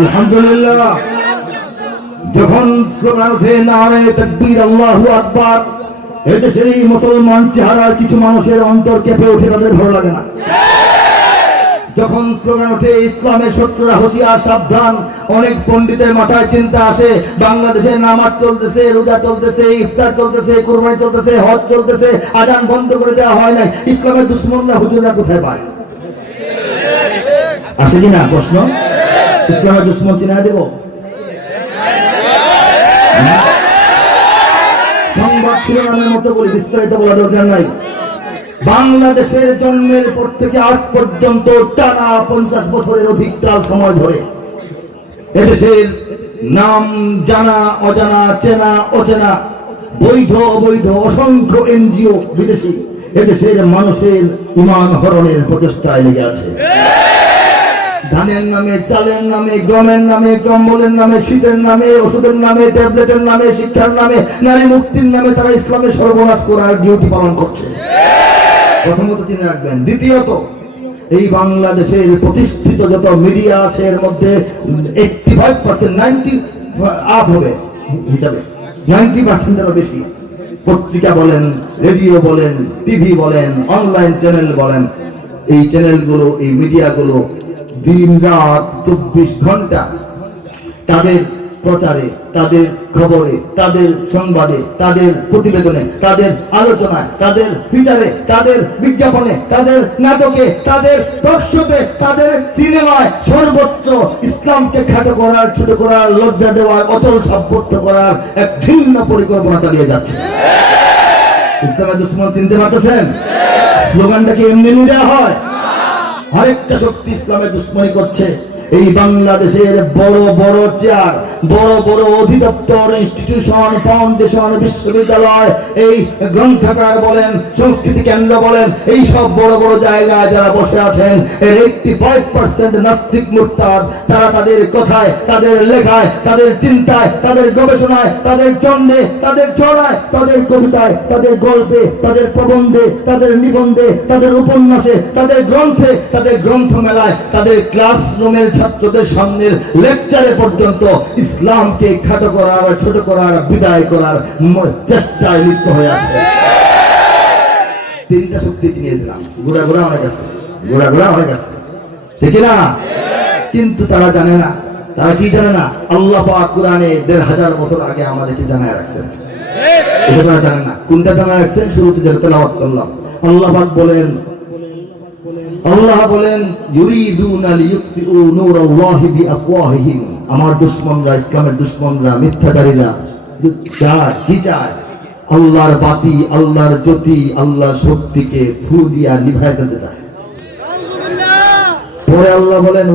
আলহামদুলিল্লাহ। যখন স্লোগান উঠে নারে তকবীর, আল্লাহু আকবার মুসলমান চেহারার কিছু মানুষের অন্তর কেঁপে তাদের ভালো লাগে না। যখন স্লোগান ওঠে, ইসলামের শত্রুরা হুঁশিয়ার, সাবধান, অনেক পণ্ডিতের মাথায় চিন্তা আসে, বাংলাদেশে নামাজ চলতেছে, রোজা চলতেছে, ইফতার চলতেছে, কোরবানি চলতেছে, হজ চলতেছে, আজান বন্ধ করে দেওয়া হয় নাই, ইসলামের দুশ্মনরা হুজুররা কোথায় পায়? আসে কি না প্রশ্ন? ইসলামের দুশ্মন চিনা দেব সংবাদ শিরোনামের মতো করে বিস্তারিত বলা দরকার নাই। বাংলাদেশের জন্মের পর থেকে আজ পর্যন্ত টানা পঞ্চাশ বছরের অধিক কাল সময় ধরে এদেশের নাম জানা, অজানা, চেনা, অচেনা, বৈধ, অবৈধ, অসংখ্য এনজিও বিদেশি এদেশের মানুষের ইমান হরণের প্রচেষ্টায় লেগে আছে। ধানের নামে, চালের নামে, গমের নামে, কম্বলের নামে, শীতের নামে, ওষুধের নামে, ট্যাবলেটের নামে, শিক্ষার নামে, নারী মুক্তির নামে তারা ইসলামের সর্বনাশ করার ডিউটি পালন করছে। প্রথমত চিনে রাখবেন। দ্বিতীয়ত, এই বাংলাদেশের প্রতিষ্ঠিত যত মিডিয়া আছে, এর মধ্যে eighty five percent ninety up হবে হিসাবে। নাইনটি পার্সেন্টেরও বেশি। পত্রিকা বলেন, রেডিও বলেন, টিভি বলেন, অনলাইন চ্যানেল বলেন, এই চ্যানেলগুলো, এই মিডিয়াগুলো দিন রাত চব্বিশ ঘণ্টা। তাদের প্রচারে, তাদের খবরে, তাদের সংবাদে, তাদের প্রতিবেদনে, তাদের আলোচনায়, তাদের ফিচারে তাদের বিজ্ঞাপনে, তাদের নাটকে, তাদের দর্শকে, তাদের সিনেমায় সর্বোচ্চ ইসলামকে খাটো করার, ছোট করার, লজ্জা দেওয়ার, অচল সাব্যস্ত করার এক ভিন্ন পরিকল্পনা চালিয়ে যাচ্ছে। ইসলামের দুশ্মন চিনতে পারতেছেন? স্লোগানটা কি এমনি দেওয়া হয়? আরেকটা শক্তি ইসলামের দুশ্মনী করছে। এই বাংলাদেশের বড় বড় চেয়ার বড় বড় অধিদপ্তর ইনস্টিটিউশন ফাউন্ডেশন বিশ্ববিদ্যালয়, এই গ্রন্থাগার বলেন, সংস্কৃতি কেন্দ্র বলেন, এই সব বড় বড় জায়গায় যারা বসে আছেন, এর এইটটি ফাইভ পার্সেন্ট নাস্তিক মুরতাদ, তারা তাদের কথায়, তাদের লেখায়, তাদের চিন্তায়, তাদের গবেষণায়, তাদের চন্ডে তাদের চড়ায়, তাদের কবিতায়, তাদের গল্পে, তাদের প্রবন্ধে, তাদের নিবন্ধে, তাদের উপন্যাসে, তাদের গ্রন্থে, তাদের গ্রন্থ মেলায় তাদের ক্লাসরুমের ছাত্রদের সামনের লেকচারে পর্যন্ত ইসলামকে খাটো করার, ছোট করার, বিদায় করার চেষ্টায় লিপ্ত হয়ে আছে। তিনটা শক্তি চিনিয়ে দিলাম। ঘোরা ঘোরা অনেক আছে ঘোরা ঘোরা অনেক আছে ঠিক না? কিন্তু তারা জানে না। তারা কি জানে না? আল্লাহ কোরআনে দেড় হাজার বছর আগে আমাদেরকে জানায় রাখছেন। জানে না। কোনটা জানা রাখছেন? শুরুতে যেটা তেলাওয়াত করলাম। আল্লাহ বলেন আল্লাহ বলেন আমার দুশমনরা, ইসলামের দুশমনরা, মিথ্যাচারীরা আল্লাহর বাতি, আল্লাহর জ্যোতি, আল্লাহর শক্তিকে ফু দিয়া নিভায় দিতে চায়। পরে আল্লাহ বলেন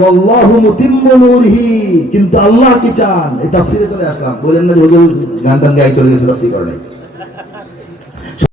কিন্তু আল্লাহ কি চান? এটা তাফসীরে চলে আসলাম। বলেন না গান টান গায়ে চলে গেছে তাফসীর করে নাই।